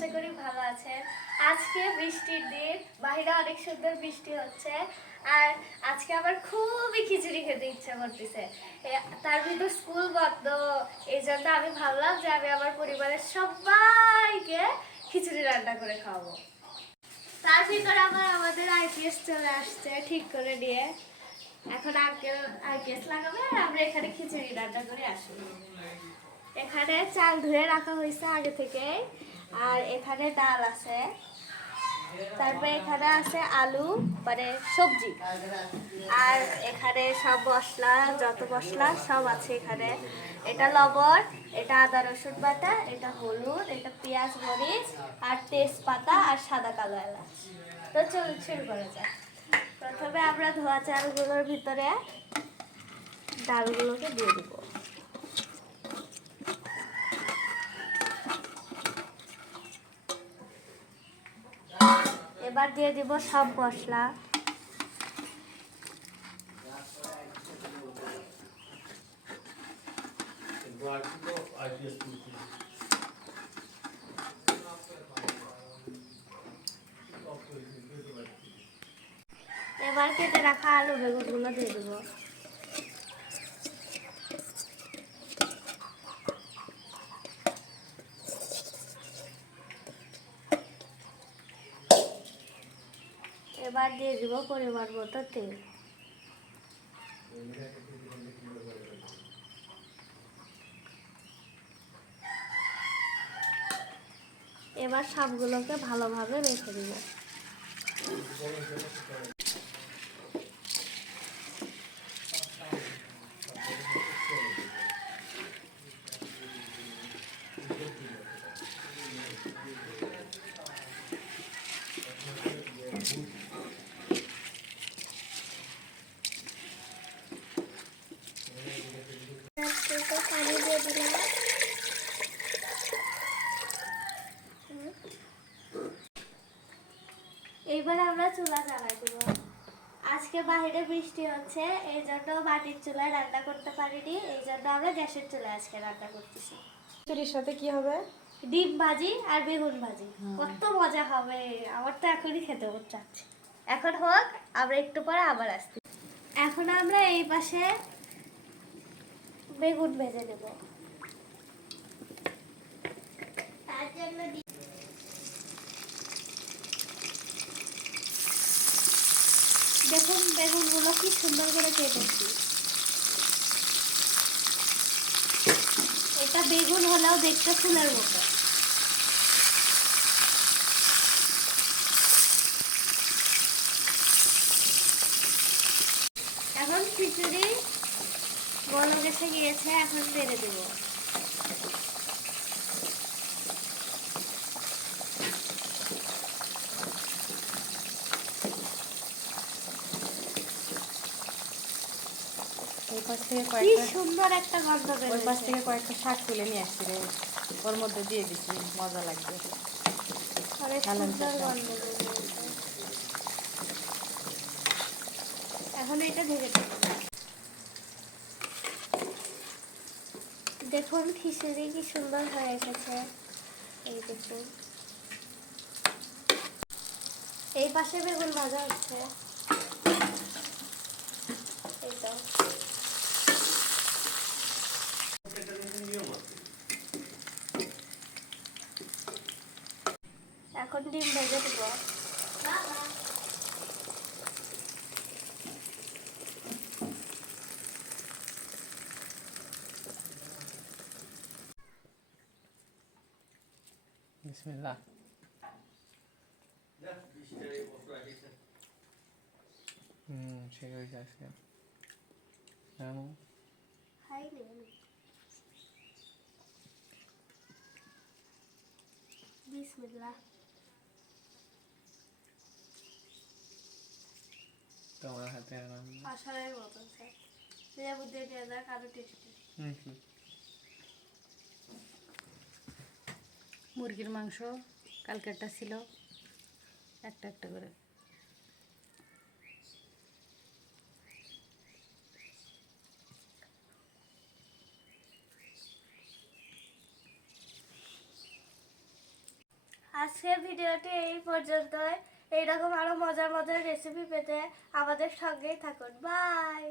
আশা করি ভালো আছেন। আজকে বৃষ্টির দিন, বাইরে অনেক সুন্দর বৃষ্টি হচ্ছে। আর আজকে আমার খুবই খিচুড়ি খেতে ইচ্ছা করতেছে। তার ভিতর স্কুল বন্ধ, এই জন্য আমি ভাবলাম যে আমি আমার পরিবারের সবাইকে খিচুড়ি রান্না করে খাওয়াবো। তার ভিতর আমাদের আইপিএস চলে আসছে ঠিক করে নিয়ে। এখন আইপিএস লাগাবে আর আমরা এখানে খিচুড়ি রান্না করে আসি। এখানে চাল ধুয়ে রাখা হয়েছে আগে থেকে, আর এখানে ডাল আছে, তারপরে এখানে আছে আলু মানে সবজি, আর এখানে সব মশলা, যত মশলা সব আছে এখানে। এটা লবণ, এটা আদা রসুন বাটা, এটা হলুদ, এটা পেঁয়াজ মরিচ আর তেজপাতা আর সাদা কালো এলাচ। তো চলুন শুরু করা যাক। প্রথমে আমরা ধোয়া চালগুলোর ভিতরে ডালগুলোকে দিয়ে দেবো। এবার দিয়ে দিব সব মশলা। এবার কেটে রাখা আলু বেগুনগুলো দিয়ে দেবো। এবার দিয়ে দিব পরিমাণ মতো তেল। এবার সবগুলোকে ভালোভাবে রেখে দিব। পানি দিয়ে দিলাম। এইবার আমরা চুলা জ্বালাই দিব। আজকে বাইরে বৃষ্টি হচ্ছে, এই জন্য মাটির চুলায় রান্না করতে পারিনি, এই জন্য আমরা গ্যাসের চুলায় আজকে রান্না করতেছি। খিচুড়ির সাথে কি হবে? ডিম ভাজি আর বেগুন ভাজি। কত মজা হবে, আমার তো এখনই খেতে মন চাচ্ছে। এখন হোক, আমরা একটু পরে আবার আসছি। এখন আমরা এই পাশে বেগুন ভেজে নেব। তার জন্য দেখুন বেগুনগুলো কি সুন্দর করে কেটেছি। এটা বেগুন হলেও দেখতে ফুলের মতো। এখন খিচুড়ি বলক এসে গিয়েছে, এখন নেড়ে দেব। ওই পাশ থেকে কি কয়েকটা সুন্দর একটা গন্ধ বের ওই পাশ হয়েছে। থেকে কয়েকটা শাক তুলে নিয়ে আসছি রে, ওর মধ্যে দিয়ে দিচ্ছি, মজা লাগবে। অনেক সুন্দর গন্ধ বের হয়েছে। এখন এটা ঢেকে দেব। দেখুন খিচুড়ি কি সুন্দর হয়ে এসেছে। এই দেখুন, এই পাশে বেগুন ভাজা হচ্ছে। এই তো এখন ডিম ভেজে দেবো। বিসমিল্লাহ। ঠিক হয়ে যাচ্ছে। খাইনি আমি। বিসমিল্লাহ। তোমার হাতে আষাঢ়ের মতন স্যার, লেবু দিয়ে দেওয়া যাক, আরো টেস্টি। মুরগির মাংস কালকেরটা ছিল, একটা একটা করে। আজকের ভিডিওটি এই পর্যন্তই। এইরকম আরো মজার মজার রেসিপি পেতে আমাদের সঙ্গেই থাকুন। বাই।